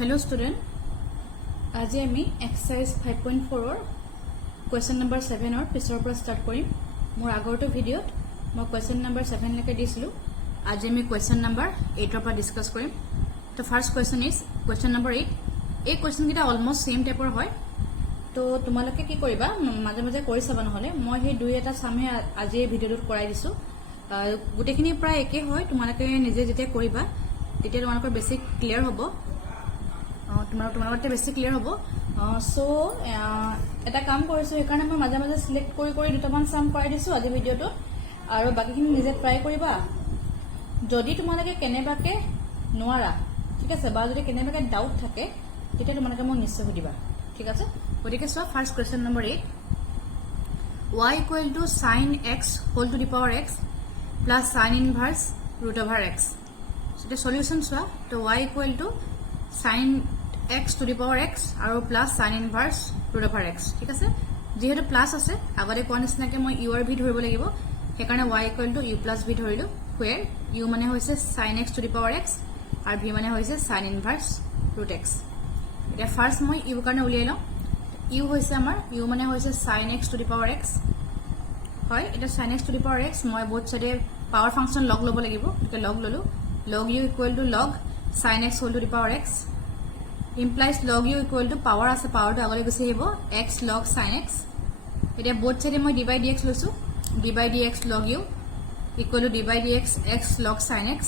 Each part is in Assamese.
Hello student, আজি আমি exercise 5.4 or question number 7 or পিছৰ পৰা start কৰিম। মোৰ আগৰটো ভিডিঅ'ত মই question number 7 লৈকে দিছিলো। আজি আমি question number 8 ৰ পৰা ডিসকাস কৰিম। তো first question is question number 8। এই question কিটা অলমোস্ট সেম টাইপৰ হয়। তো তোমালোকে কি কৰিবা মাজে মাজে কৰি চাবা নহলে মই সেই দুই এটা সামে আজি এই ভিডিঅ'টোত কৰাই দিছো। গুটেখিনি প্ৰায় একে হয়, তোমালোকে নিজে যেতিয়া কৰিবা তেতিয়া তোমালোকৰ বেছি ক্লিয়াৰ হ'ব। তোমালোকৰ বেছি ক্লিয়াৰ হ'ব। সো এটা কাম কৰিছো, সেইকাৰণে মই মাজে মাজে সিলেক্ট কৰি দুটামান সাম কৰাই দিছো আজি ভিডিঅ'টো, আৰু বাকিখিনি নিজে ট্ৰাই কৰিবা। যদি তোমালোকে কেনেবাকে নোৱাৰা, ঠিক আছে, বা যদি কেনেবাকে ডাউট থাকে তেতিয়া তোমালোকে মোক নিশ্চয় সুধিবা, ঠিক আছে। গতিকে চোৱা first question number 8, y equal to sin x whole to the power x plus sin inverse root over x. So the solution চোৱা, তো y equal to sin x to the power x আৰু plus sin inverse root over x, ঠিক আছে। যেহেতু প্লাস আছে আগতে কোৱা নিচিনাকে মই u আৰু v ধৰিব লাগিব, সেইকাৰণে y equal to u plus v ধৰিলো, where u মানে হৈছে sin x to the power x আৰু v মানে হৈছে sin inverse root x। এটা ফাৰ্স্ট মই u কাৰণে উলিয়াই লওঁ। u হৈছে আমাৰ u মানে হৈছে sin x to the power x হয়। এটা sin x to the power x মই both side পাৱাৰ ফাংচন লগ ল'ব লাগিব, গতিকে লগ ললো। log u equal to log sin x whole to the power x implies log u equal to power আছে, পাৱাৰটো আগলৈ গুচি আহিব x log sin x। এটা both side মই d by dx লৈছো, d by dx log u equal to d by dx x log sin x,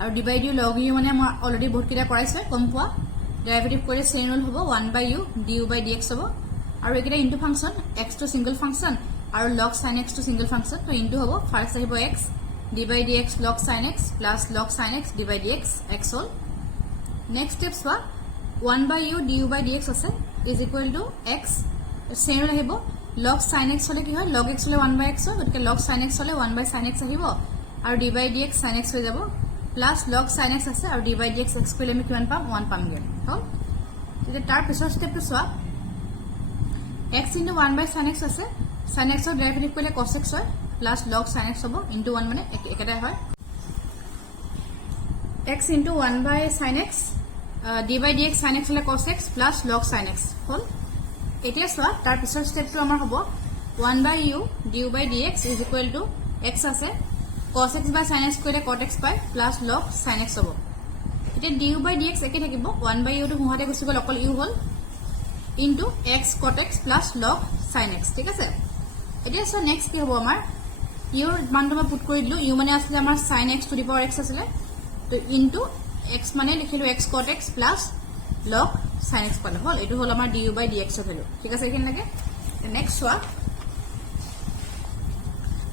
আৰু d by du log u মানে মই অলৰেডি বহুত কিটা কৰাইছো, কম পোৱা ডেৰিভেটিভ কৰি চেইন ৰুল হ'ব 1 by u du by dx হ'ব, আৰু একেটা into function x to single function আৰু log sin x to single function, তো ইনটু হ'ব ফার্স্ট আহিব x d by dx log sin x plus log sin x d by dx x হ'ল। নেক্সট স্টেপ চোৱা, 1 by u du by dx আছে is equal to x chain rule আহিব log sin x হলে কি হয় log x হলে 1 by x হয়, গতিকে log sin x হলে 1 by sin x আহিব, আৰু d by dx sin x হৈ যাব প্লাস log sin x আছে, আৰু d by dx x কৰিলে আমি কিমান পাম 1 পামগে হ'ল। তেতিয়া তাৰ পিছৰ স্টেপটো চোৱা, x into 1 by sin x আছে, sin x ৰ ডেৰিভেটিভ কৰিলে cos x হয় প্লাস log sin x হ'ব into 1 মানে একেটাই হয়, x into 1 by sin x d by dx sin x হলে cos x plus log sin x হ'ল। এতিয়া চোৱা তাৰ পিছৰ স্টেপটো আমাৰ হ'ব 1 by u du by dx is equal to x আছে, cos x by sin x কৰিলে cot x পায় plus log sin x হ'ব। এতিয়া du by dx একে থাকিব, 1 by u টো হুহাতে গুচি গ'ল, অকল u হ'ল into x cot x plus log sin x, ঠিক আছে। এতিয়া চোৱা নেক্সট কি হ'ব, আমাৰ u ৰ মানটো মই পুট কৰি দিলো, u মানে আছিল আমাৰ sin x to the power x আছিলে, তো into x মানে লিখিলো x cot x plus log sin x পালো হ'ল। এইটো হ'ল আমাৰ du by dx ৰ ভ্যালু, ঠিক আছে। এইখিনি লাগে নেক্সট চোৱা,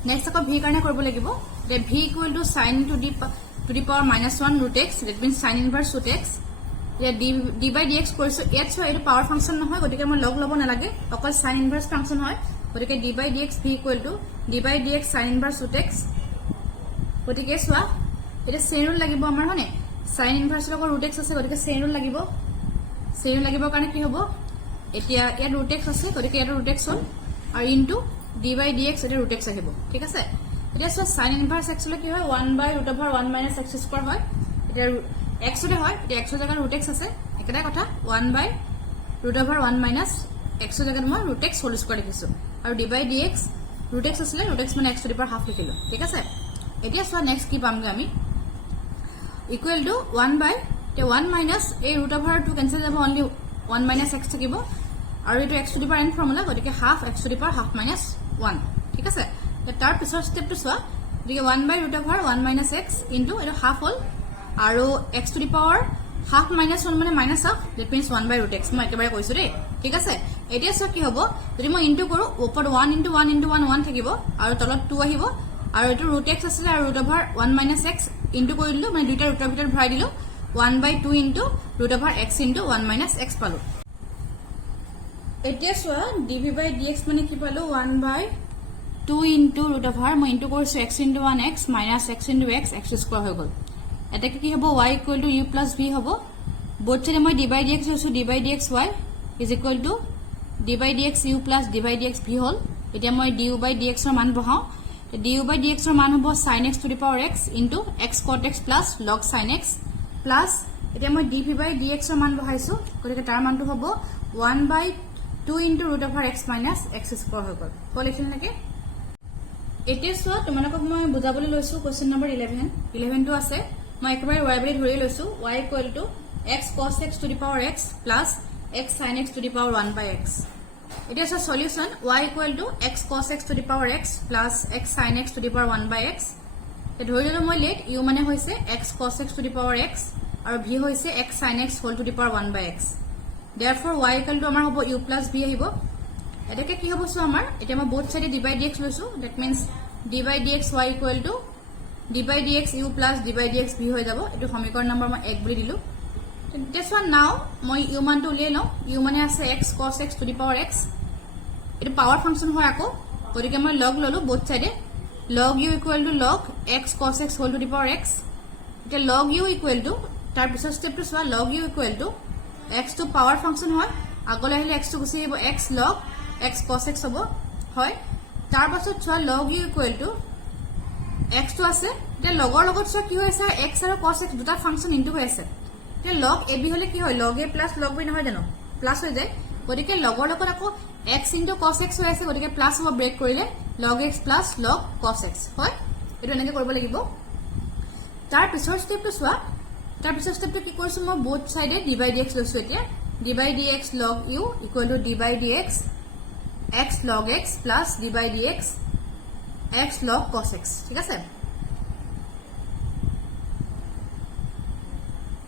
নেক্সট আকৌ v কাৰণে কৰিব লাগিব, যে v equal to sin to the power -1 root x, that means sin inverse root x। या d by dx কৰিছো, ইয়াত চোৱা এইটো পাৱাৰ ফাংচন নহয়, গতিকে মই লগ ল'ব নালাগে, অকল sin inverse ফাংচন হয়, গতিকে d by dx v equal to d by dx sin inverse root x। গতিকে চোৱা এটা চেইন ৰুল লাগিব আমাৰ, হয়নে, sin inverse লগত root x আছে, গতিকে চেইন ৰুল লাগিব। চেইন ৰুল লাগিব কাৰণে কি হ'ব, এতিয়া ইয়াত root x আছে, গতিকে ইয়াত root x হ'ল, আৰু ইনটু d by dx এটা root x আহিব, ঠিক আছে। এতিয়া চোৱা sin inverse x হলে কি হয় 1 by root over 1 minus x square হয়, এতিয়া x হলে হয়, এতিয়া x ৰ জায়গাত root x আছে, একেটাই কথা 1 by root over 1 minus x ৰ জায়গাত মই root x whole square লিখিছো, আৰু d by dx root x আছিলে, root x মানে x to the power half লিখিলো, ঠিক আছে। এতিয়া চোৱা নেক্সট কি পামগে আমি, equal to 1 by 1 minus এই root over টো কেনসেল যাব, only 1 minus x থাকিব, আৰু এইটো x to the power n formula, গতিকে half x to the power half minus 1, ঠিক আছে। তাৰ পিছৰ স্টেপটো চোৱা, গতিকে 1 by root over 1 minus x into এইটো half হ'ল, আৰু x to the power half minus 1 মানে minus half, that means 1 by root x, মই একেবাৰে কৈছো দেই, ঠিক আছে। এতিয়া চোৱা কি হ'ব, যদি মই ইনটু কৰো ওপৰত 1 into 1 into 1 1 থাকিব, আৰু তলত 2 আহিব, আৰু এইটো root x আছিলে, আৰু root over 1 minus x into কৰি দিলো, মানে দুইটা ৰুটৰ ভিতৰত ভৰাই দিলো, 1 by 2 into root over x into 1 minus x পালো। এতিয়া চোৱা dv by dx মানে কি পালো, 1 by 2 into root over, মই ইনটু কৰিছো x into 1x minus x into x square হৈ গ'ল। এটা কি হ'ব, y equal to u plus v হ'ব, বোথ সাইডে মই d by dx লৈছো, d by dx y is equal to d by dx u plus d by dx v হ'ল। এতিয়া মই du by dx ৰ মান বহাও, du by dx ৰ মান হ'ব sin x to the power x into x cot x plus log sin x plus এতিয়া মই dv/dx ৰ মান বহাইছো গতিকে তাৰ মানটো হ'ব 1/2 * √(x - x² হৈ গ'ল হল এখিনি লাগে এতিয়া চোৱা তোমালোকক মই বুজাবলৈ লৈছো কোৱেশ্চন নম্বৰ 11 টো আছে মই একেবাৰে y বুলি ধৰি লৈছো y = x cos x to the power x plus x sin x to the power 1/x এতিয়া চোৱা solution y = x cos x to the power x plus x sin x to the power 1/x এ ধৰি ললো মই লেট u মানে হৈছে x cos x to the power x আৰু v হৈছে x sin x whole to the power 1/x therefore y = আমাৰ হ'ব u plus v আহিব এটাকে কি হ'ব সো আমাৰ এটা মই both side d/dx লৈছো that means d/dx y = d/dx u plus d/dx v হৈ যাব এটো সমীকৰণ নম্বৰ মই 1 বুলি দিলো this one now মই u মানটো উলিয়াই লওঁ u মানে আছে x cos x to the power x এটো পাৱাৰ ফাংচন হয় আকৌ গতিকে মই log ললো both side log u = log x cos x whole to the power x এটা log u = তাৰ পিছৰ ষ্টেপটো চোৱা log u = x to power function হয় আগলৈ আহিলে x to গুছি আহিব x log x cos x হ'ব হয় তাৰ পাছত চোৱা log u = x to আছে এটা লগৰ লগত চোৱা কি হৈছে x আৰু cos x দুটা ফাংচন ইনটু হৈ আছে এটা log ab হলে কি হয় log a plus log b নহয় জানো প্লাস হৈ যায় গতিকে লগৰ লগত আকৌ x into cos x হৈ আছে গতিকে প্লাস হ'ব ব্ৰেক কৰিলে log x plus log cos x হয় এটো এনেকৈ কৰিব লাগিব তাৰ পিছৰ ষ্টেপটো চোৱা তাৰ পিছৰ ষ্টেপটো কি কৰিছো মই both side d/dx লৈছো এতিয়া d/dx log u = d/dx x log x plus d/dx x log cos x ঠিক আছে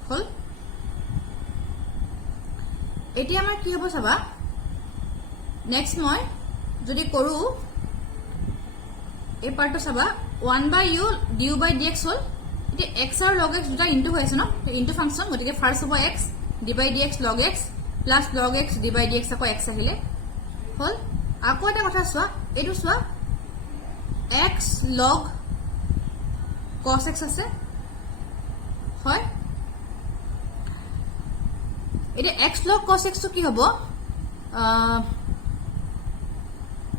হল এতিয়া আমাৰ কি হ'ব চাবা নেক্সট মই যদি কৰো এই পাৰ্টটো চাবা 1/u du/dx হল এতিয়া x আৰু log x দুটা ইনটু হৈ আছে ন ইনটু ফাংচন গতিকে ফাৰ্স্ট হ'ব x d/dx log x plus log x d/dx আকৌ x আহিলে হল আকৌ এটা কথা চোৱা এটো চোৱা x log cos x আছে হয় এতিয়া x log cos x তো কি হ'ব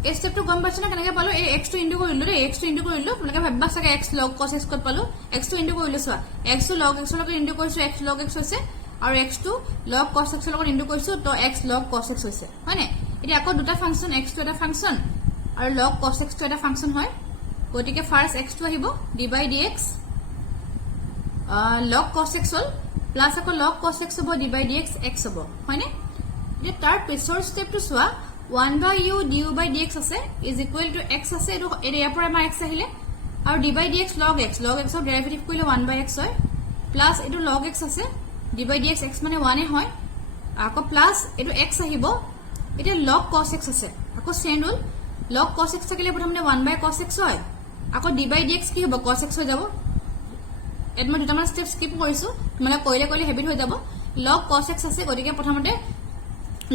এই স্টেপটো গম পাইছ না কেনেকৈ পালো এই x টো ইনটু কৰিলো ৰে x টো ইনটু কৰিলো তোমালোকে ভাববা চাগে x log cos x কত পালো x টো ইনটু কৰিলো চোৱা x টো log x লগত ইনটু কৰিছো x log x হৈছে আৰু x টো log cos x লগত ইনটু কৰিছো তো x log cos x হৈছে হয় নে এতিয়া আকৌ দুটা ফাংচন x টো এটা ফাংচন আৰু log cos x টো এটা ফাংচন হয় গতিকে ফাৰ্স্ট x টো আহিব d/dx log cos x হল প্লাস আকৌ log cos x হ'ব d/dx x হ'ব হয় নে এতিয়া তাৰ পিছৰ ষ্টেপটো চোৱা 1/u du/dx আছে is equal to x আছে এটো এৰিয়া পৰা আমাৰ x আহিলে আৰু d/dx log x ৰ ডেৰিভেটিভ কৰিলে 1/x হয় প্লাস এটো log x আছে d/dx x মানে 1 এ হয় আকৌ প্লাস এটো x আহিব এটা log cos x আছে আকৌ same rule log cos x থাকিলে প্ৰথমে 1/cos x হয় আকৌ d/dx কি হ'ব cos x হৈ যাব এত মই দুটামান স্টেপ স্কিপ কৰিছো মানে কইলে হেবিট হৈ যাব log cos x আছে গতিকে প্ৰথমতে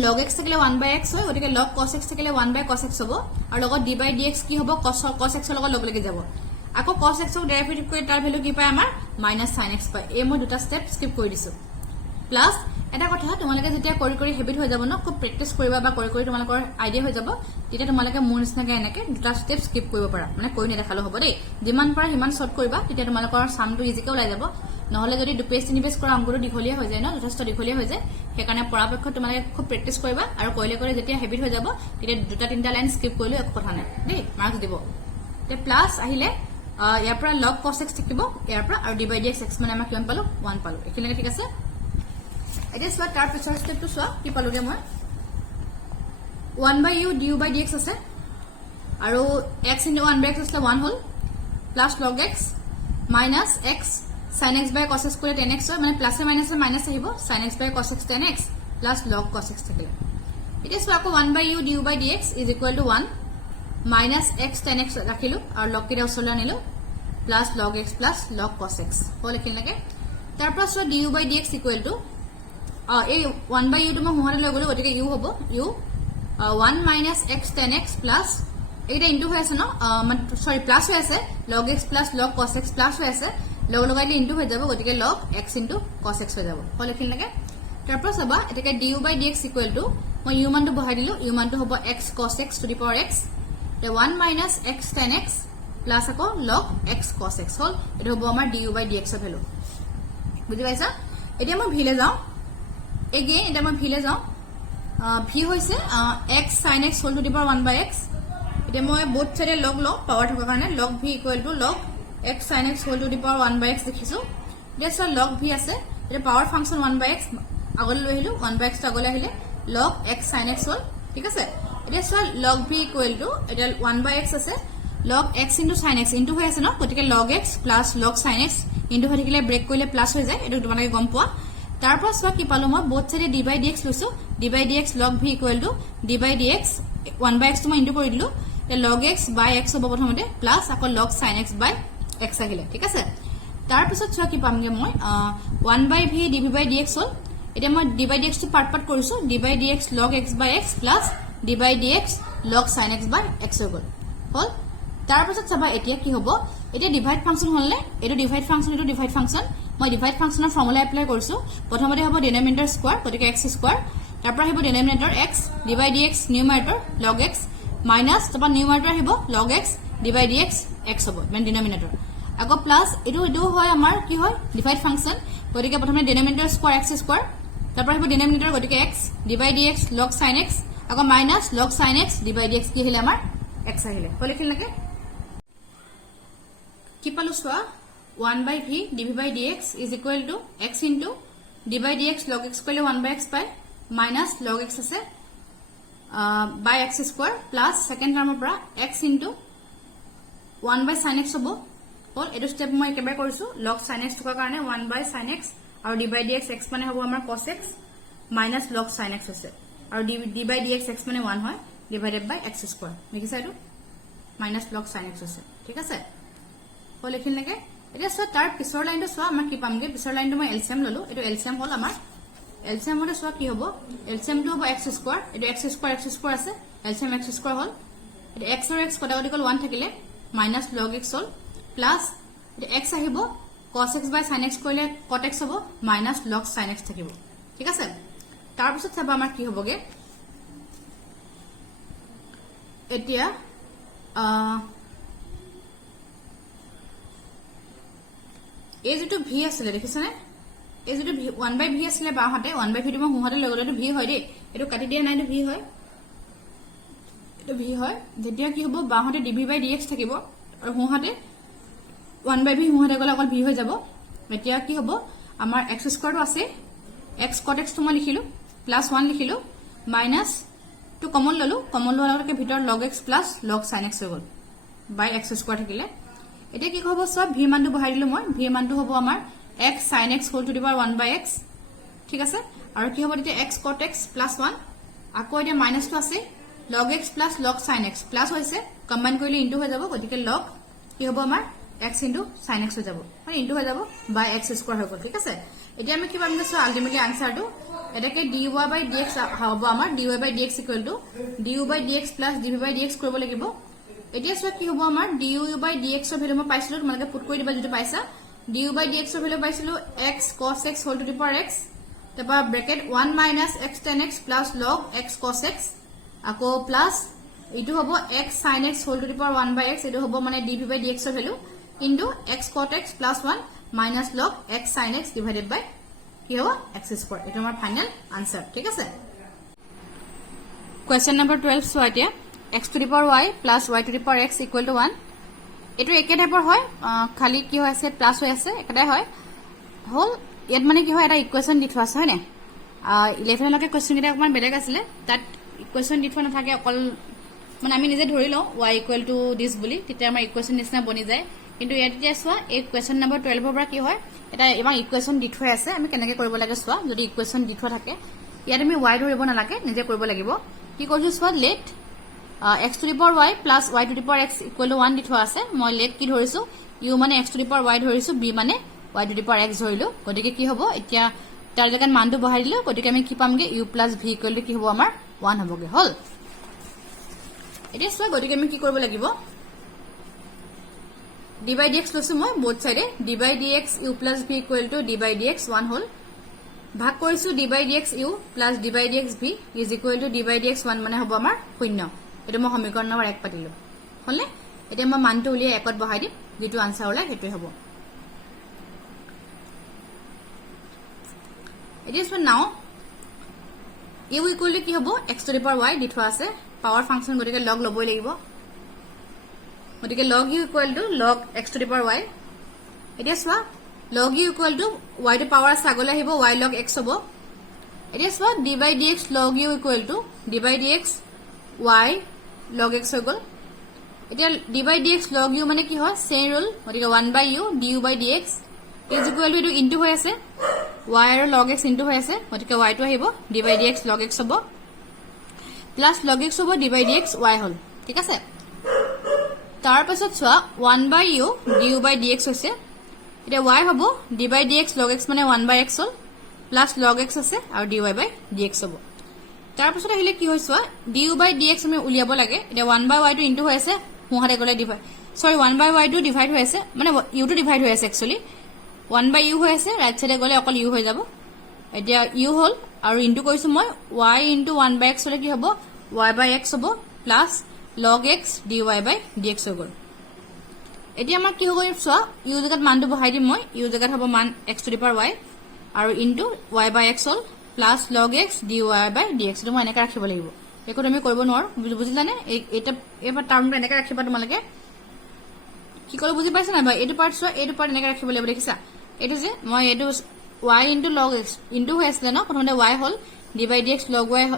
log x থাকিলে 1/x হয় গতিকে log cos x থাকিলে 1/cos x হ'ব আৰু লগত d/dx কি হ'ব cos x ৰ লগত লগ লাগি যাব আকৌ cos x ৰ ডেৰিভেটিভ কৰি তাৰ ভ্যালু কি পায় আমাৰ -sin x পায় এই মই দুটা স্টেপ স্কিপ কৰি দিছো প্লাস এটা কথা তোমালোকে যেতিয়া কৰি হেবিট হৈ যাব ন খুব প্ৰেক্টিস কৰিবা বা কৰি তোমালোকৰ আইডিয়া হৈ যাব তেতিয়া তোমালোকে মোৰ নিচিনাকৈ এনেকৈ দুটা স্টেপ স্কিপ কৰিব পাৰা মানে কৈ নেদেখালো হ'ব দেই যিমান পাৰা সিমান শৰ্ট কৰিবা তেতিয়া তোমালোকৰ সামটো ইজিকৈ ওলাই যাব নহলে যদি দুপেজ তিনিপেজ কৰা অংকটো দীঘলীয়া হৈ যায় ন যথেষ্ট দীঘলীয়া হৈ যায় সেইকাৰণে পৰাপক্ষত তোমালোকে খুব প্ৰেক্টিস কৰিবা আৰু কইলে যেতিয়া হেবিট হৈ যাব তেতিয়া দুটা তিনটা লাইন স্কিপ কৰিলে একো কথা নাই দেই মাৰ্কস দিব তে প্লাস আহিলে ইয়াৰ পৰা log cos x থাকিব ইয়াৰ পৰা আৰু d/dx x মানে আমাৰ কিমান পালো 1 পালো এখিনিকে ঠিক আছে এতিয়া চোৱা তাৰ পিছৰ ষ্টেপটো চোৱা কি পালোগে মই 1/u du/dx আছে আৰু x into 1/x আছে 1 হল plus log x minus x sin x by cos x করে 10x হয় মানে প্লাসে মাইনাসে মাইনাস আহিব sin x by cos x 10x plus log cos x থাকিলে এতিয়া চোৱা আকৌ 1/u du/dx is equal to 1 minus x 10x ৰাখিলো আৰু log কেটা ওচৰলৈ আনিলো plus log x plus log cos x হল এখিনিকে তাৰ পৰা চোৱা du/dx equal to এই 1/u টো মই হোহাৰে লৈ গলো গতিকে u হ'ব u 1 minus x 10x plus এইটা ইনটু হৈ আছে ন সৰি প্লাস হৈ আছে log x plus log cos x plus হৈ আছে লগ লগাইলে ইনটু হৈ যাব গতিকে log x into cos x হৈ যাব হল এখিনিকে তাৰ পৰা চাবা এটাকে du/dx equal to মই u মানটো বহাই দিলো u মানটো হ'ব x cos x to the power x তে 1 minus x 10x plus আকৌ log x cos x হল এটা হ'ব আমাৰ du/dx এর ভ্যালু বুঝি পাইছা এতিয়া মই ভিলে যাওঁ এগেইন এটা মই ভিলে যাওঁ ভি হৈছে x sin x whole to the power 1/x এতিয়া মই বোথ সাইডে লগ লওঁ পাৱাৰ থকাৰ কাৰণে log v equal to log x sin x whole to the power 1/x দেখিছো এতিয়া সো log v আছে এটা পাৱাৰ ফাংচন 1/x আগলৈ লৈ আহিলো 1/x টো আগলৈ আহিলে log x sin x হল ঠিক আছে এতিয়া so log v equal two এটা 1/x আছে log x into sin x into হৈ আছে ন গতিকে log x plus log sin x into হৈ থাকিলে ব্ৰেক কৰিলে প্লাস হৈ যায় এটো তোমালোকে গম পোৱা তাৰপৰ সো কি পালো মই বোথ সাইডে d by dx লৈছো d by dx log v equal two d by dx 1/x টো মই ইনটু কৰি দিলো log x by x হ'ব প্ৰথমতে প্লাস আকৌ log sin x by x আহিলে ঠিক আছে তাৰ পিছত সো কি পামগে মই 1/v dv by dx হল এতিয়া মই d by dx টো পাৰ্ট পাৰ্ট কৰিছো d by dx log x by x plus d by dx log sin x by x হৈ গল হল তাৰ পিছত চাবা এতিয়া কি হ'ব এতিয়া ডিভাইড ফাংচন হলনে এটো ডিভাইড ফাংচন মই ডিভাইড ফাংচনৰ ফৰ্মুলা এপ্লাই কৰিছো প্ৰথমতে হ'ব ডিনোমিনেটৰ স্কয়াৰ গতিকে x স্কয়াৰ তাৰ পৰা হ'ব ডিনোমিনেটৰ x divide dx নিউমাৰেটৰ log x minus তবা নিউমাৰেটৰ হ'ব log x divide dx x হ'ব মানে ডিনোমিনেটৰ আকৌ প্লাস এটো হয় আমাৰ কি হয় ডিভাইড ফাংচন গতিকে প্ৰথমে ডিনোমিনেটৰ স্কয়াৰ x স্কয়াৰ তাৰ পৰা হ'ব ডিনোমিনেটৰ গতিকে x divide dx log sin x আকৌ minus log sin x divide dx কি আহিলে আমাৰ x আহিলে হল লিখিল লাগে কি পালো সোয়া 1/v dv by dx is equal to x into d by dx log x কৰিলে 1/x পাই minus log x আছে by x square plus second term পৰা x into 1/sin x হ'ব হল এটো স্টেপ মই একেবাৰে কৰিছো log sin x থকা কাৰণে 1/sin x আৰু d by dx x মানে হ'ব আমাৰ cos x minus log sin x আছে আৰু d by dx x মানে 1 হয় divided by x square দেখিছা এটো minus log sin x আছে ঠিক আছে হল লিখিল লাগে এতিয়া সো তাৰ পিছৰ লাইনটো সো আমাৰ কি পামগে পিছৰ লাইনটো মই এলসিএম ললো এটো এলসিএম হল আমাৰ এলসিএম হলে সো কি হ'ব এলসিএম টো হ'ব x স্কয়াৰ এটো x স্কয়াৰ আছে এলসিএম x স্কয়াৰ হল এটো x আৰু x কটা কটি 1 থাকিলে minus log x হল প্লাস এটো x আহিব cos x by sin x কৰিলে cot x হ'ব minus log sin x থাকিব ঠিক আছে তাৰ পিছত চাবা আমাৰ কি হ'বগে এতিয়া এই যেটো v আছিল দেখিছানে এই যেটো 1/v আছিল বাহাতে 1/v টো মই হুহাতে লৈ গলেটো v হয় দেই এটো কাটি দিয়া নাই এটো v হয় এটো v হয় যেতিয়া কি হ'ব বাহাতে dv by dx থাকিব আৰু হুহাতে 1/v হুহাতে গলে অকল v হৈ যাব এতিয়া কি হ'ব আমাৰ x স্কয়াৰ টো আছে x cot x তো মই লিখিলো প্লাস 1 লিখিলো মাইনাস টু কমন ললো কমন লোৱালৈকে ভিতৰ log x plus log sin x হৈ গল by x স্কয়াৰ থাকিলে এতিয়া কি হ'ব সব v মানটো বহাই দিলো মই v মানটো হ'ব আমাৰ x sin x whole to the power 1/x ঠিক আছে আৰু কি হ'ব তেতিয়া x cot x plus 1 আকৌ এতিয়া মাইনাস টো আছে log x plus log sin x plus হৈছে কম্বাইন কৰিলে ইনটু হৈ যাব গতিকে log কি হ'ব আমাৰ x into sin x হৈ যাব মানে ইনটু হৈ যাব by x স্কয়াৰ হৈ গল ঠিক আছে এতিয়া আমি কি পামগে সো আলটিমেটলি আনসাৰটো এটাকে dy by dx হ'ব আমাৰ dy by dx equal to du by dx plus dv by dx কৰিব লাগিব এতিয়া সো কি হ'ব আমাৰ du by dx ৰ ভ্যালু মই পাইছিলো তোমালোকে পুট কৰি দিবা যেটো পাইছা du by dx ৰ ভ্যালু পাইছিলো x cos x whole to the power x তাৰপা bracket 1 minus x tan x plus log x cos x আকৌ প্লাস ইটো হ'ব x sin x whole to the power 1/x এটো হ'ব মানে dv by dx ৰ value into x cot x plus 1 minus log x sin x divided by কি হ'ব x square এটো আমাৰ ফাইনাল আনসাৰ ঠিক আছে কোৱেশ্চন নম্বৰ 12 সো এতিয়া x to the power y plus y to the power x equal to 1 এটো একে টাইপৰ হয় খালি কি হৈ আছে প্লাস হৈ আছে একেটাই হয় হল ইয়াত মানে কি হয় এটা ইকুৱেচন দি থোৱা আছে হয় না 11 লকে কোৱেশ্চন এটা অকমান বেলেগ আছিল তাত ইকুৱেচন দি থোৱা নাথাকে অকল মানে আমি নিজে ধৰি লও y equal to this বুলি তেতিয়া আমাৰ ইকুৱেচন নিচিনা বনি যায় কিন্তু ইয়াত এতিয়া সোৱা এই কোৱেশ্চন নম্বৰ 12 ৰ পৰা কি হয় এটা এবাৰ ইকুৱেচন দি থোৱা আছে আমি কেনেকৈ কৰিব লাগে সোৱা যদি ইকুৱেচন দি থোৱা থাকে ইয়াত আমি y ধৰিব নালাগে নিজে কৰিব লাগিব কি কৰিছো সোৱা late x to the power y plus y to the power x equal to 1 দি থোৱা আছে মই লেট কি ধৰিছো u মানে x to the power y ধৰিছো b মানে y to the power x ধৰিলো গতিকে কি হ'ব এতিয়া তাৰ জাগাত মানটো বহাই দিলো গতিকে আমি কি পামগে u plus v equal to কি হ'ব আমাৰ 1 হ'বগে হল এতিয়া সোৱা গতিকে আমি কি কৰিব লাগিব d by dx লৈছো মই both side d by dx u plus v equal to d by dx 1 হল ভাগ কৰিছো d by dx u plus d by dx v is equal to d by dx 1 মানে হ'ব আমাৰ 0 এটো মই সমীকৰণ নম্বৰ 1 পাতিলো হলে এতিয়া মই মানটো উলিয়াই 1ত বহাই দিম যেটো আনসাৰ ওলাই হেতু হ'ব এতিয়া চোৱা নাও ইউ ইকুৱেল টু কি হ'ব x to the power y দি থোৱা আছে পাৱাৰ ফাংচন গতিকে লগ ল'বই লাগিব গতিকে log u equal to log x to the power y এতিয়া চোৱা log u equal to y to power আছে আগলৈ আহিব y log x হ'ব এতিয়া চোৱা d by dx log u equal two d by dx y log x হৈ গ'ল এতিয়া d by dx log u মানে কি হয় চেইন ৰুল গতিকে 1 by u du by dx is equal to এইটো ইনটু হৈ আছে y আৰু log x ইনটু হৈ আছে গতিকে y টো আহিব d by dx log x হ'ব প্লাস log x হ'ব d by dx y হ'ল ঠিক আছে তাৰ পাছত চোৱা 1 by u du by dx হৈছে এটা y হ'ব d by dx log x মানে 1 by x হ'ল প্লাস log x আছে আৰু dy by dx হ'ব তাৰ পাছত আহিলে কি হৈ চোৱা du by dx আমি উলিয়াব লাগে এটা 1 by y টো ইনটু হৈ আছে মোহাৰে গলে ডিভাইড সৰি 1 by y টো ডিভাইড হৈ আছে মানে u টো ডিভাইড হৈ আছে একচুয়ালি 1 by u হৈ আছে ৰাইট সাইডে গলে অকল u হৈ যাব এতিয়া u হ'ল আৰু ইনটু কৈছো মই y into 1 by x হলে কি হ'ব y by x হ'ব plus log x dy by dx হৈ গ'ল এতিয়া আমাৰ কি হ'ব চোৱা u জাগাত মানটো বহাই দিম মই u জাগাত হ'ব মান x to the power y আৰু ইনটু y by x হ'ল plus log x dy by dx টো মই এনেকৈ ৰাখিব লাগিব একো তুমি কৰিব নোৱাৰো বুজিলানে এটা এবাৰ টাৰ্মটো এনেকৈ ৰাখিবা তোমালোকে কি কৰিব বুজি পাইছা না ভাই এইটো পাৰ্ট চোৱা এইটো পাৰ্ট এনেকৈ ৰাখিব লাগিব দেখিছা এইটো যে মই এইটো y into log x into হৈ আছিল ন প্ৰথমতে y হ'ল d by dx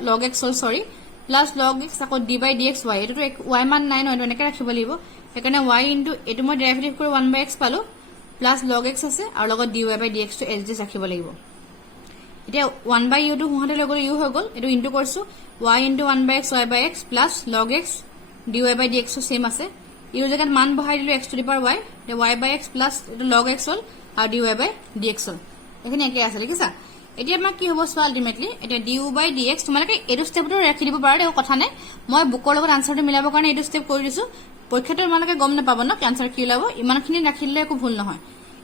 log x হ'ল সৰি প্লাস log x আকৌ d by dx y এটোটো y মান নাই ন এটো এনেকৈ ৰাখিব লাগিব সেইকাৰণে y into এটো মই ডেৰিভেটিভ কৰি 1 by x পালো প্লাস log x আছে আৰু লগত dy by dx টো as is ৰাখিব লাগিব এতিয়া 1 by u টো হোহাতে লৈ গ'লে u হৈ গ'ল এটো ইনটু কৰিছো y into 1 by x y by x plus log x dy by dx টো সেম আছে u জাগাত মান বহাই দিলো x to the power y তে y by x plus এটো log x হ'ল আৰু dy by dx হ'ল এখানে একে আছে লিখিছা এতিয়া আমাৰ কি হ'ব সো আলটিমেটলি এটা du by dx তোমালোকে এটো স্টেপটো ৰাখি দিব পাৰা এটো কথা নাই মই বুকৰ লগত আনসাৰটো মিলাবৰ কাৰণে এটো স্টেপ কৰি দিছো পৰীক্ষাটো তোমালোকে গম নাপাব ন আনসাৰ কি ওলাব ইমানখিনি ৰাখিলে একো ভুল নহয়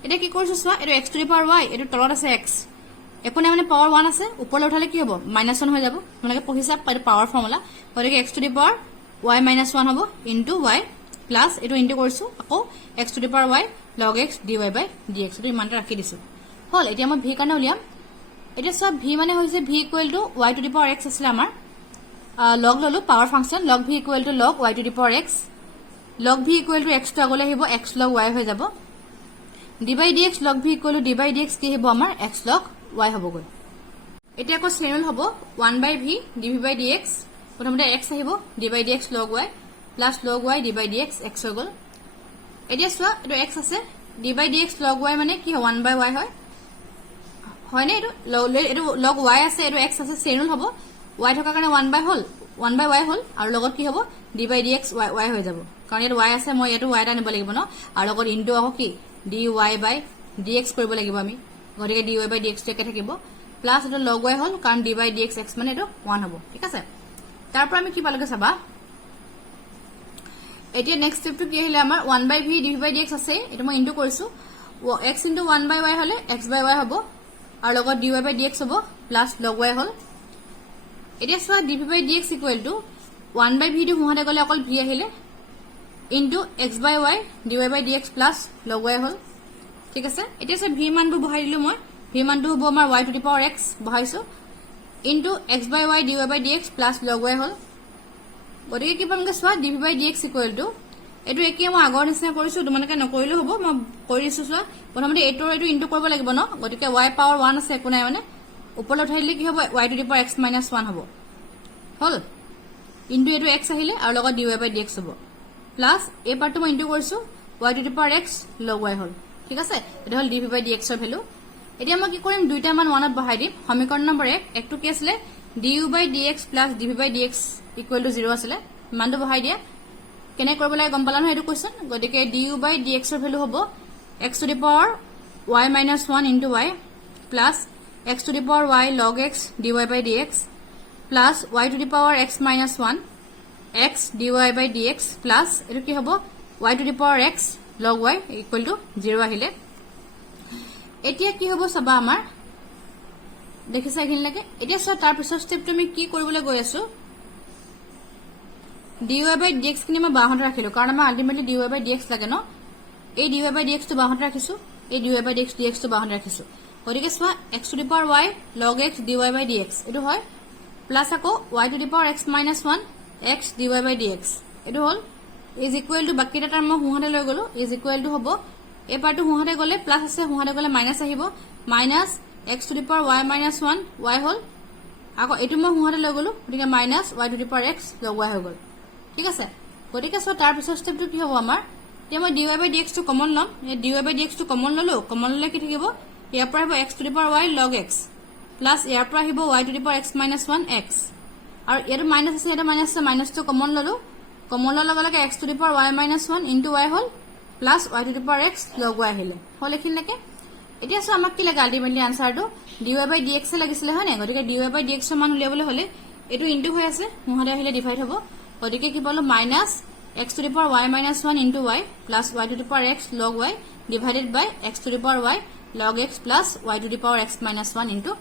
এটা কি কৰিছো চোৱা এটো x to the power y এটো তলত আছে x একো নাই মানে পাৱাৰ 1 আছে ওপৰলৈ উঠালে কি হ'ব -1 হৈ যাব তোমালোকে পঢ়িছা পাৱাৰ ফৰ্মুলা গতিকে x to the power y -1 হ'ব ইনটু y প্লাস এটো ইনটু কৰিছো আকৌ x to the power y log x dy by dx এটো ইমানটা ৰাখি দিছো হল এতিয়া মই v কাৰণে উলিয়াম এটা সব v মানে হৈছে v equal to y to the power x আছিল আমাৰ log ললো power function log v equal to log y to the power x log v equal two x টো আগলৈ আহিব x log y হৈ যাব d by dx log v equal two d by dx কি হ'ব আমাৰ x log y হ'ব গৈ এতিয়া আকৌ চেইন হ'ব 1 by v dv by dx প্ৰথমতে x আহিব d by dx log y plus log y d by dx x হৈ গ'ল এতিয়া চোৱা এটো x আছে d by dx log y মানে কি 1 by y হয় হয়নে এটো log y আছে এটো x আছে চেইন হ'ব y থকা কাৰণে 1 by y হ'ল আৰু লগত কি হ'ব d by dx y হৈ যাব কাৰণ এটো y আছে মই এটো y টা নিব লাগিব ন আৰু লগত ইনটু আকৌ কি dy by dx কৰিব লাগিব আমি গতিকে dy by dx টো একে থাকিব প্লাস এটো log y হ'ল কাৰণ d by dx x মানে এটো 1 হ'ব ঠিক আছে তাৰ পৰা আমি কি পালকে চাবা এতিয়া নেক্সট স্টেপটো কি আহিলে আমাৰ 1 by v dv by dx আছে এটো মই ইনটু কৰিছো x into 1 by y হলে x by y হ'ব আৰু লগত dy by dx হ'ব প্লাস log y হ'ল এতিয়া চোৱা dv by dx equal to 1 by v টো হোহাতে গলে অকল v আহিলে into x by y dy by dx plus log y হ'ল ঠিক আছে এতিয়া সে v মানটো বহাই দিলো মই v মানটো হ'ব আমাৰ y to the power x বহাইছো into x by y dy by dx plus log y হ'ল গতিকে কি পামগে চোৱা dv by dx equal to এটো একে মই আগৰ নিচিনা কৰিছো তোমালোকে নকৰিলো হ'ব মই কৰি দিছো চোৱা প্ৰথমতে এটো ইনটু কৰিব লাগিব ন গতিকে y পাৱাৰ 1 আছে একো নাই মানে ওপৰলৈ উঠাই দিলে কি হ'ব y to the power x - 1 হ'ব হল ইনটু এটো x আহিলে আৰু লগত dy by dx হ'ব প্লাস এই পাৰ্টটো মই ইনটু কৰিছো y to the power x log y হ'ল ঠিক আছে এটা হল dv by dx ৰ ভ্যালু এতিয়া মই কি কৰিম দুইটা মান 1 ত বহাই দিম সমীকৰণ নম্বৰ 1 একটো কি আছিল du by dx plus dv by dx equal to 0 আছিল মানটো বহাই দিয়া কেনে কৰিব লাগে গম পালা ন এটো কোৱেশ্চন গতিকে du by dx ৰ ভ্যালু হ'ব x to the power y - 1 into y plus x to the power y log x dy by dx plus y to the power x - 1 x dy by dx plus এটো কি হ'ব y to the power x log y equal to 0 আহিলে এতিয়া কি হ'ব সবা আমাৰ দেখিছা এখিন লাগে এতিয়া সব তাৰ পিছৰ স্টেপটো আমি কি কৰিবলৈ গৈ আছো dy by dx কিনে মই বাহত ৰাখিলো কাৰণ আমাৰ আলটিমেটলি dy by dx লাগে ন এই dy by dx টো বাহত ৰাখিছো এই dy by dx টো বাহত ৰাখিছো গতিকে চোৱা x to the power y log x dy by dx এটো হয় প্লাস আকৌ y to the power x minus 1 x dy by dx এটো হল is equal to বাকি এটা টার্ম হুহাতে লৈ গলো is equal to হ'ব এই পাৰ্টটো হুহাতে গলে প্লাস আছে হুহাতে গলে মাইনাস আহিব minus x to the power y minus 1 y হল আকৌ এটো মই হুহাতে লৈ গলো গতিকে minus y to the power x log y হৈ গল ঠিক আছে গতিকে সো তাৰ পিছৰ স্টেপটো কি হ'ব আমাৰ এতিয়া মই dy by dx টো কমন লম এই dy by dx টো কমন ললো কমন ললে কি থাকিব ইয়াৰ পৰা হ'ব x to the power y log x plus ইয়াৰ পৰা আহিব y to the power x minus 1 x আৰু ইয়াৰ মাইনাস আছে এটা মাইনাস আছে মাইনাস টো কমন ললো কমন ললে লগে x to the power y minus 1 into y hall plus y to the power x log y আহিলে হল এখিনলৈকে এতিয়া সো আমাক কি লাগে আলটিমেটলি আনসাৰটো dy by dx লাগিছিলে হয় না গতিকে dy by dx ৰ মান উলিয়াবলৈ হলে এটো ইনটু হৈ আছে মুহাতে আহিলে ডিভাইড হ'ব গতিকে কি পালো minus x to the power y minus 1 into y plus y to the power x log y divided by x to the power y log x plus y to the power x minus 1 into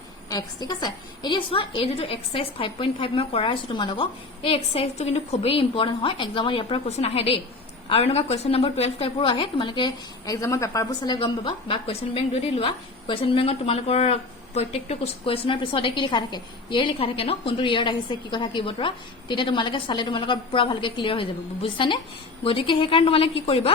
x ঠিক আছে এতিয়া সোৱা এই যেটো এক্সাৰসাইজ 5.5 মই কৰা আছে তোমালোকক এই এক্সাৰসাইজটো কিন্তু খুবেই ইম্পৰ্টেন্ট হয় এক্সামৰ ইয়াৰ পৰা কোৱেশ্চন আহে দেই আৰু এনেকা কোৱেশ্চন নম্বৰ 12 টাইপৰ আহে তোমালোকে এক্সামৰ পেপাৰবোৰ চালে গম পাবা বা কোৱেশ্চন বেংক যদি লোৱা কোৱেশ্চন বেংকত তোমালোকৰ প্ৰত্যেকটো কোৱেশ্চনৰ পিছতে কি লিখা থাকে ইয়াৰ লিখা থাকে ন কোনটো ইয়াৰত আহিছে কি কথা কি বতৰা তেতিয়া তোমালোকে চালে তোমালোকৰ পুৰা ভালকে ক্লিয়াৰ হৈ যাব বুজিছানে গতিকে সেই কাৰণ তোমালোকে কি কৰিবা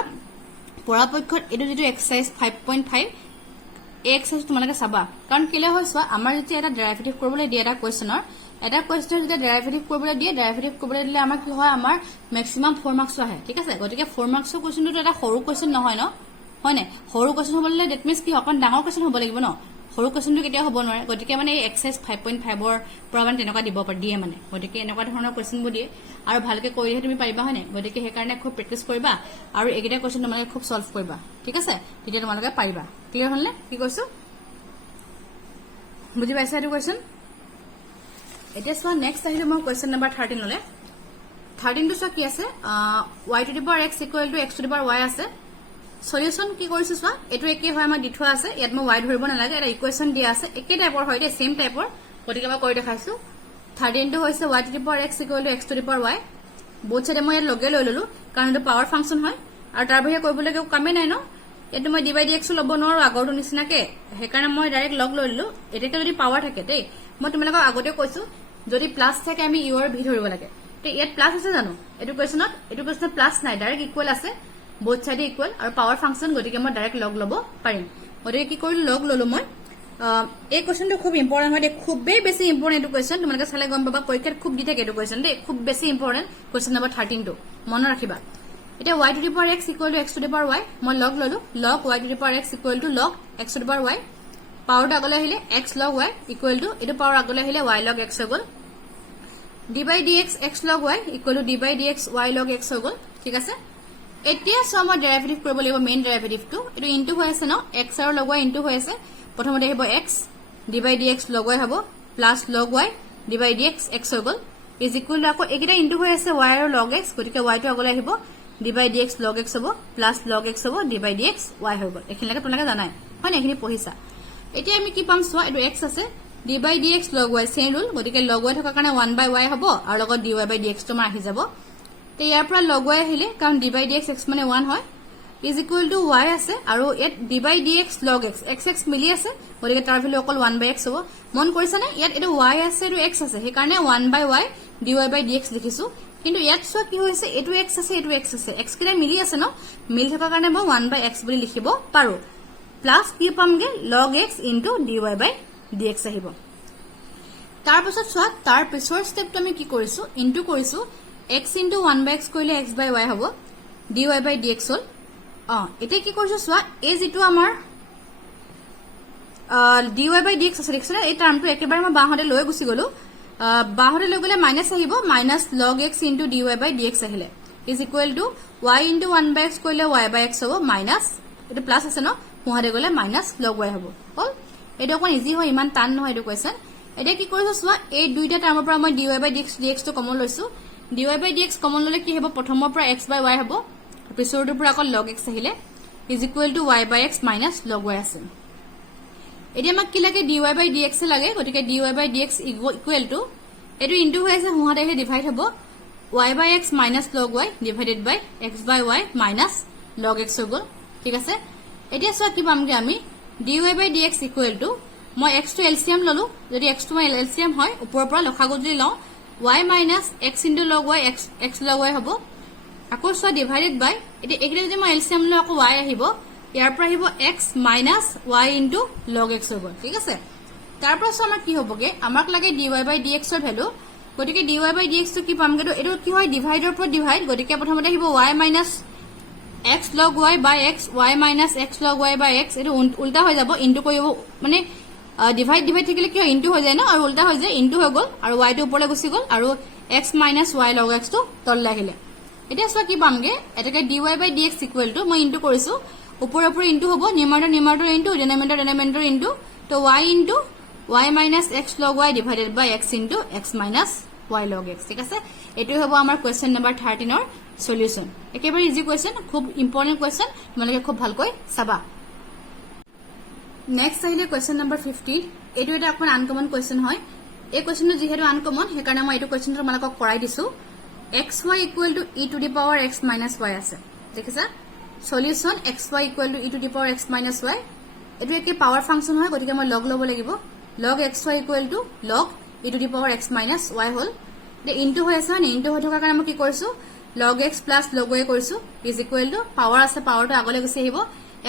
পৰাপক্ষত এটো যেটো এক্সাৰসাইজ 5.5 এই এক্সাৰসাইজ তোমালোকে চাবা কাৰণ কিলে হৈছৱা আমাৰ যেতিয়া এটা ডেৰিভেটিভ কৰিবলৈ দিয়ে এটা কোৱেশ্চনৰ যেতিয়া ডেৰিভেটিভ কৰিবলৈ দিয়ে ডেৰিভেটিভ কৰিবলৈ দিলে আমাৰ কি হয় আমাৰ ম্যাক্সিমাম 4 মাৰ্কস আহে ঠিক আছে গতিকে 4 মাৰ্কসৰ কোৱেশ্চনটো এটা সৰু কোৱেশ্চন নহয় ন হয় না সৰু কোৱেশ্চন হ'বলে দ্যাট মিন্স কি অকন ডাঙৰ কোৱেশ্চন হ'ব লাগিব ন সৰু কোৱেশ্চনটো কেতিয়া হ'ব নোৱাৰে গতিকে মানে এই এক্সাৰসাইজ 5.5 ৰ পৰা মানে তেনেকুৱা দিব পাৰ দিয়ে মানে গতিকে এনেকুৱা ধৰণৰ কোৱেশ্চনবোৰ দিয়ে আৰু ভালকে কৰিলে তুমি পাৰিবা হয় না গতিকে সেই কাৰণে খুব প্ৰেক্টিস কৰিবা আৰু এইকেইটা কোৱেশ্চন তোমালোকে খুব সলভ কৰিবা ঠিক আছে তেতিয়া তোমালোকে পাৰিবা ক্লিয়াৰ হ'লনে কি কৈছো বুজি পাইছা এইটো কোৱেশ্চন এতিয়া চোৱা নেক্সট আহিলে মই কোৱেশ্চন নম্বৰ 13 ললে 13 টো চোৱা কি আছে y to the power x equal to x to the power y আছে সলিউশন কি কৰিছো চোৱা এটো একে হয় আমাৰ দি থোৱা আছে ইয়াত মই y ধৰিব নালাগে এটা ইকুৱেশন দিয়া আছে একে টাইপৰ হয় দে সেম টাইপৰ গতিকে মই কৰি দেখাইছো 13 টো হৈছে y to the power x equal to x to the power y both side মই ইয়াত লগে লৈ ললো কাৰণ এটা পাৱাৰ ফাংচন হয় আৰু তাৰ বাহিৰে কৰিবলৈ কেও কামে নাই ন এটো মই d by dx লব নোৱাৰো আগৰটো নিচিনাকে হে কাৰণে মই ডাইৰেক্ট লগ লৈ ললো এটাকে যদি পাৱাৰ থাকে দেই মই তোমালোকক আগতে কৈছো যদি প্লাস থাকে আমি u আৰু v ধৰিব লাগে তে ইয়াত প্লাস আছে জানো এটো কোৱেশ্চনত প্লাস নাই ডাইৰেক্ট ইকুৱেল আছে both side equal আৰু পাৱাৰ ফাংচন গতিকে মই ডাইৰেক্ট লগ লব পাৰিম গতিকে কি কৰিলো লগ ললো মই এই কোৱেশ্চনটো খুব ইম্পৰ্টেন্ট হয় খুবেই বেছি ইম্পৰ্টেন্ট এটো কোৱেশ্চন তোমালোকে চালে গম পাবা পৰীক্ষাত খুব দি থাকে এটো কোৱেশ্চন দে খুব বেছি ইম্পৰ্টেন্ট কোৱেশ্চন নম্বৰ 13 টো মনত ৰাখিবা এটা y to the power x equal to x to the power y মই লগ ললো log y to the power x equal to log x to the power y পাৱাৰটো আগলৈ আহিলে x log y equal to এটো পাৱাৰ আগলৈ আহিলে y log x হৈ গল d by dx x log y equal to d by dx y log x হৈ গল ঠিক আছে এতিয়া সমৰ ডেৰিভেটিভ কৰিব লাগিব মেইন ডেৰিভেটিভটো এটো ইনটু হৈ আছে ন x আৰু log y ইনটু হৈ আছে প্ৰথমতে আহিব x d by dx log y হ'ব plus log y d by dx x হৈ গল ইজ ইকুৱেল আকৌ একেটা ইনটু হৈ আছে y আৰু log x গতিকে y টো আগলৈ আহিব d by dx log x হ'ব প্লাস log x হ'ব d by dx y হৈ গল এখিনলৈকে তোমালোকে জানাই হয় না এখিনি পঢ়িছা এতিয়া আমি কি পাম চোৱা এটো x আছে d by dx log y same rule গতিকে log y থকা কাৰণে 1 by y হ'ব আৰু লগত dy by dx তো মাৰ আহি যাব তে ইয়াৰ পৰা log y আহিলে কাৰণ d by dx x মানে 1 হয় is equal to y আছে আৰু ইয়াত d by dx log x x মিলি আছে গতিকে তাৰ ভ্যালু অকল 1 by x হ'ব মন কৰিছা না ইয়াত এটো y আছে আৰু x আছে সেই কাৰণে 1 by y dy by dx লিখিছো কিন্তু ইয়াত চোৱা কি হৈছে এটো x আছে এটো x আছে x কিটা মিলি আছে ন মিল থকা কাৰণে মই 1 by x বুলি লিখিব পাৰো প্লাস কি পামগে log x into dy by dx আহিব তাৰ পিছত চোৱা তাৰ পিছৰ স্টেপটো আমি কি কৰিছো ইনটু কৰিছো x into 1 by x কৰিলে x by y হ'ব dy by dx হল এটা কি কৰিছো চোৱা এই যেটো আমাৰ dy by dx আছে দেখছনে এই টাৰ্মটো একেবাৰে মই বাহতে লৈ গুছি গলো বাহতে লৈ গলে মাইনাস আহিব minus log x into dy by dx আহিলে is equal to y into 1 by x কৰিলে y by x হ'ব মাইনাস এটা প্লাস আছে ন মুহাতে গলে মাইনাস log y হ'ব হল এটা কোন ইজি হয় ইমান টান নহয় এটা কোৱেশ্চন এটা কি কৰিছো চোৱা এই দুইটা টাৰ্মৰ পৰা মই dy by dx টো কমন লৈছো dy by dx কমন ললে কি হ'ব প্ৰথমৰ পৰা x by y হ'ব পিছৰটোৰ পৰা আকৌ log x আহিলে is equal to y by x minus log y আছে এতিয়া আমাক কি লাগে dy by dx লাগে গতিকে dy by dx equal to এটো ইনটু হৈ আছে হুহাতে আহিলে ডিভাইড হ'ব y by x minus log y divided by x by y minus log x হৈ গল ঠিক আছে এতিয়া চোৱা কি পামগে আমি dy by dx equal to মই x to LCM ললো যদি x to LCM হয় ওপৰৰ পৰা লখাগু যদি লওঁ y minus x into log y x log y হ'ব আকৌ সো ডিভাইডেড বাই এটি এগ্ৰে যদি মই LCM লৈ আকৌ y আহিব ইয়াৰ পৰা আহিব x minus y into log x হ'ব ঠিক আছে তাৰ পৰা সো আমাৰ কি হ'বগে আমাক লাগে dy by dx ৰ ভ্যালু গতিকে dy by dx তো কি পামগে তো এটো কি হয় ডিভাইডৰ পৰা ডিভাইড গতিকে প্ৰথমতে আহিব y minus x log y by x y minus x log y by x এটো উল্টা হৈ যাব ইনটু কৰিব মানে ডিভাইড থাকিলে কি ইনটু হৈ যায় না আৰু উল্টা হৈ যায় ইনটু হৈ গল আৰু y টো ওপৰলৈ গুছি গল আৰু x minus y log x টো তললৈ আহিলে এতিয়া সো কি পামগে এটাকে dy by dx equal to মই ইনটু কৰিছো ওপৰৰ পৰা ইনটু হ'ব নিউমাৰেটৰ ইনটু ডিনোমিনেটৰ ইনটু তো y into y minus x log y divided by x into x minus y log x ঠিক আছে এটো হ'ব আমাৰ কোৱেশ্চন নম্বৰ 13 ৰ সলিউশন একেবাৰে ইজি কোৱেশ্চন খুব ইম্পৰ্টেন্ট কোৱেশ্চন তোমালোকে খুব ভালকৈ চাবা নেক্সট আহিলে কোৱেশ্চন নম্বৰ 15 এটো এটা অকমান আনকমন কোৱেশ্চন হয় এই কোৱেশ্চনটো যেহেতু আনকমন হে কাৰণে মই এটো কোৱেশ্চন তোমালোকক কৰাই দিছো xy equal to e to the power x minus y আছে দেখিছা solution xy equal to e to the power x minus y এটো একে পাৱাৰ ফাংচন হয় গতিকে মই লগ লব লাগিব log xy equal to log e to the power x minus y hall De into হৈ আছে মানে ইনটু হৈ থকা কাৰণে মই কি কৰিছো log x plus log y কৰিছো is equal to পাৱাৰ আছে পাৱাৰটো আগলৈ গুছি আহিব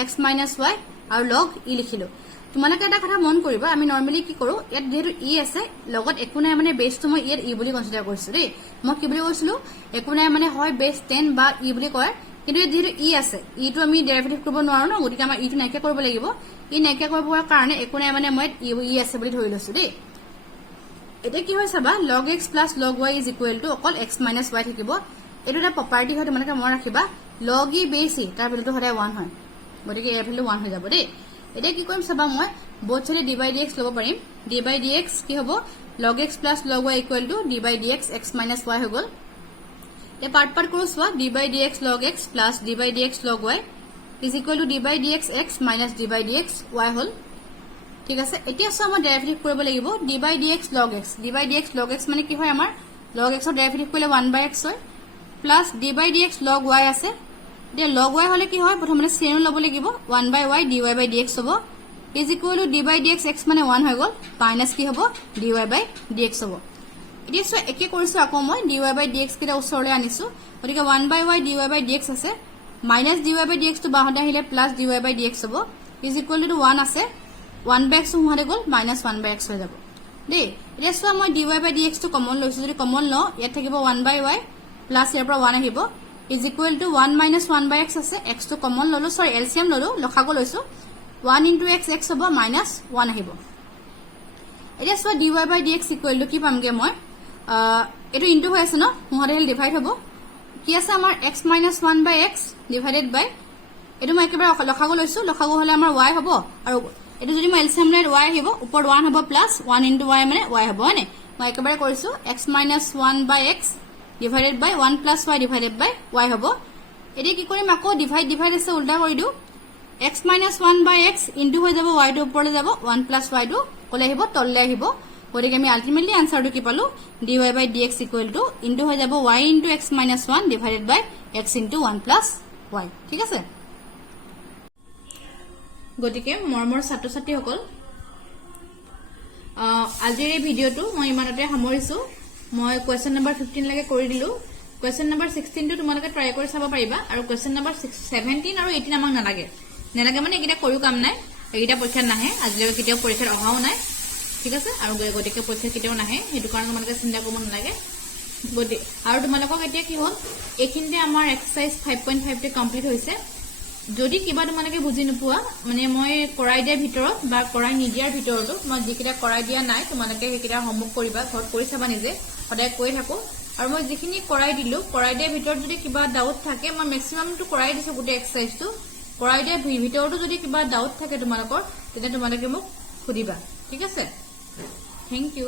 x minus y আৰু log e লিখিলো তোমালোকে এটা কথা মন কৰিবা আমি নৰমালি কি কৰো ইয়াত যেহেতু e আছে লগত একো নাই মানে বেসটো মই ইয়াত e বুলি কনসিডাৰ কৰিছো দেই মই কি বুলি কৈছিলো একো নাই মানে হয় বেস 10 বা e বুলি কয় কিন্তু যেহেতু e আছে e টো আমি ডেৰিভেটিভ কৰিব নোৱাৰো ন গতিকে আমাৰ e টো নাইকিয়া কৰিব লাগিব ই নাইকিয়া কৰিবৰ কাৰণে একো নাই মানে মই e আছে বুলি ধৰি লৈছো দেই এটা কি হয় চাবা log x plus log y is equal to অকল x minus y থাকিব এটো এটা প্ৰপাৰ্টি হয় তোমালোকে মন ৰাখিবা log e base e তাৰ ভ্যালুটো সদায় 1 হয় গতিকে এ ভ্যালু 1 হৈ যাব দেই এটা কি কৰিম চাবা মই both সাইডে d by dx লব পাৰিম d by dx কি হ'ব log x plus log y equal to d by dx x minus y হৈ গল এ পাৰ্ট কৰো সোৱা d by dx log x plus d by dx log y is equal to d by dx x minus d by dx y হল ঠিক আছে এতিয়া সো আমাৰ ডেৰিভেটিভ কৰিব লাগিব d by dx log x d by dx log x মানে কি হয় আমাৰ log x ৰ ডেৰিভেটিভ কৰিলে 1 by x হয় plus d by dx log y আছে দে log y হলে কি হয় প্ৰথমতে চেন লব লাগিব 1 by y dy by dx হ'ব is equal to d by dx x মানে 1 হৈ গল মাইনাস কি হ'ব dy by dx হ'ব এতিয়া সো একে কৰিছো আকৌ মই dy by dx কিটা ওচৰলৈ আনিছো গতিকে 1 by y dy by dx আছে minus dy by dx to বাহতে আহিলে plus dy by dx হ'ব is equal to 1 আছে 1 by x হতে গল minus 1 by x হৈ যাব দেই এতিয়া সো মই dy by dx to common লৈছো যদি কমন ল ইয়াত থাকিব 1 by y plus ইয়াৰ পৰা 1 আহিব is equal to 1 minus 1 by x আছে x to কমন ললো সৰি LCM ললো লখাগো লৈছো 1 into x x হ'ব minus 1 আহিব এতিয়া so dy by dx equal to কি পামগে মই এটো ইনটু হৈ আছে ন মহতে হেল ডিভাইড হ'ব কি আছে আমাৰ x minus 1 by x divided by এটো মই একেবাৰে লখাগো লৈছো লখাগো হলে আমাৰ y হ'ব আৰু এটো যদি মই LCM লৈ y আহিব ওপৰ 1 হ'ব প্লাস 1 into y মানে y হ'ব হয়নে মই একেবাৰে কৰিছো x minus 1 by x divided by 1 plus y divided by y হ'ব এটি কি কৰিম আকৌ ডিভাইড আছে উল্টা কৰি দিও x minus 1 by x into হৈ যাব y টো ওপৰলৈ যাব 1 plus y টো কলে আহিব তললৈ আহিব গতিকে আমি আলটিমেটলি আনসাৰটো কি পালো dy by dx equal to into হৈ যাব y into x minus 1 divided by x into 1 plus y ঠিক আছে গতিকে মৰমৰ ছাত্ৰ ছাত্ৰীসকল আজিৰ এই ভিডিওটো মই ইমানতে সামৰিছো মই কোৱেশ্চন নম্বৰ 15 লৈকে কৰি দিলো কোৱেশ্চন নম্বৰ 16 টো তোমালোকে ট্ৰাই কৰি চাব পাৰিবা আৰু কোৱেশ্চন নম্বৰ 17 আৰু 18 আমাক নালাগে মানে একিটা কৰিও কাম নাই একিটা পৰীক্ষা নাহে আজিলৈকে কেতিয়াও পৰীক্ষাৰ অহাও নাই ঠিক আছে আৰু গতিকে পৰীক্ষা কেতিয়াও নাহে হেতু কাৰণ তোমালোকে চিন্তা কৰিব নালাগে গতি আৰু তোমালোকক এতিয়া কি হ'ল এইখিনিতে আমাৰ এক্সাৰসাইজ 5.5 তে কমপ্লিট হৈছে যদি কিবা তোমালোকে বুজি নোপোৱা মানে মই কৰাই দিয়াৰ ভিতৰত বা কৰাই নিদিয়াৰ ভিতৰতো মই যিকিটা কৰাই দিয়া নাই তোমালোকে হেকিটা হোমৱৰ্ক কৰিবা ঘৰত কৰি চাবা নিজে সদায় কৈ থাকো আৰু মই যিখিনি কৰাই দিলো কৰাই দিয়াৰ ভিতৰত যদি কিবা ডাউট থাকে মই ম্যাক্সিমাম টো কৰাই দিছো গুটে এক্সাৰসাইজটো কৰাই দিয়াৰ ভিতৰতো যদি কিবা ডাউট থাকে তোমালোকৰ তেনে তোমালোকে মোক সুধিবা ঠিক আছে থ্যাংক ইউ